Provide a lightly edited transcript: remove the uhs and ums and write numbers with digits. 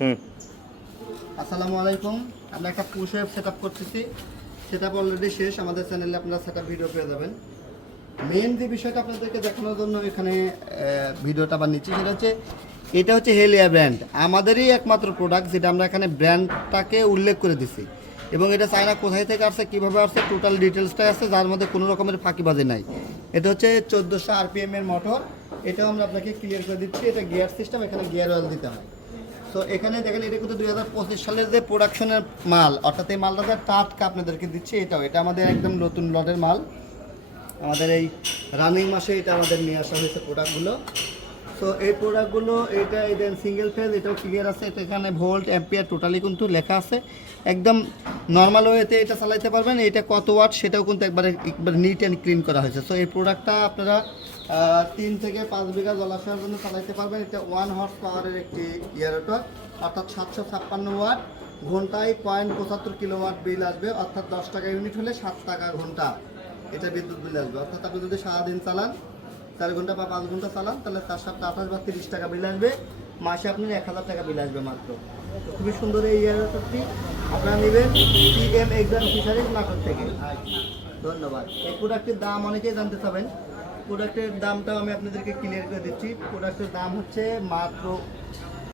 হুম। আসসালামু আলাইকুম। আমরা একটা পুশ ওয়েব সেটআপ করতেছি। সেটআপ অলরেডি শেষ। আমাদের চ্যানেলে আপনারা সেটআপ ভিডিও পেয়ে যাবেন। মেইন যে বিষয়টা আপনাদেরকে দেখানোর জন্য এখানে ভিডিওটা বানিয়েছি সেটা হচ্ছে এটা হচ্ছে হেলিয়া ব্র্যান্ড, আমাদেরই একমাত্র প্রোডাক্ট যেটা আমরা এখানে ব্র্যান্ডটাকে উল্লেখ করে দিছি এবং এটা চায়না কোথায় থেকে আসছে, কীভাবে আসছে, টোটাল ডিটেলসটাই আছে, যার মধ্যে কোনো রকমের ফাঁকিবাজি নাই। এটা হচ্ছে 1400 RPM এর মোটর। এটাও আমরা আপনাকে ক্লিয়ার করে দিচ্ছি। এটা গিয়ার সিস্টেম, এখানে গিয়ার অয়েল দিতে হয়। তো এখানে দেখেন এটা কিন্তু 2025 সালের যে প্রোডাকশনের মাল, অর্থাৎ এই মালটা যে টাটকা আপনাদেরকে দিচ্ছে, এটা আমাদের একদম নতুন লটের মাল। আমাদের এই রানিং মাসে এটা আমাদের নিয়ে আসা হয়েছে প্রোডাক্টগুলো। সো এই প্রোডাক্টগুলো এটা সিঙ্গেল ফেজ, এটাও ক্লিয়ার আছে। এটা এখানে ভোল্ট অ্যাম্পিয়ার টোটালি কিন্তু লেখা আছে। একদম নর্মাল ওয়েতে এটা চালাইতে পারবেন। এটা কত ওয়াট সেটাও কিন্তু একবারে নিট অ্যান্ড ক্লিন করা হয়েছে। সো এই প্রোডাক্টটা আপনারা 3 থেকে 5 বিঘা জলাশয়ের জন্য চালাইতে পারবেন। এটা 1 হর্স পাওয়ারের একটি ইয়ারোটর, অর্থাৎ 756 ওয়াট, ঘন্টায় 0.75 কিলোওয়াট বিল আসবে। অর্থাৎ 10 টাকা ইউনিট হলে 7 টাকা ঘন্টা এটা বিদ্যুৎ বিল আসবে। অর্থাৎ আপনি যদি সারাদিন চালান, 4 ঘন্টা বা 5 ঘন্টা চালান, তাহলে 4 7 28 বা 30 টাকা বিল আসবে। মাসে আপনার 1000 টাকা বিল আসবে মাত্র। তো খুবই সুন্দর এই ইয়ারটি আপনারা নেবেন PM এক্সাম ফিশারিজ নাটক থেকে। ধন্যবাদ। এই প্রোডাক্টের দাম অনেকেই জানতে চাবেন। প্রোডাক্টের দামটাও আমি আপনাদেরকে ক্লিয়ার করে দিচ্ছি। প্রোডাক্টের দাম হচ্ছে মাত্র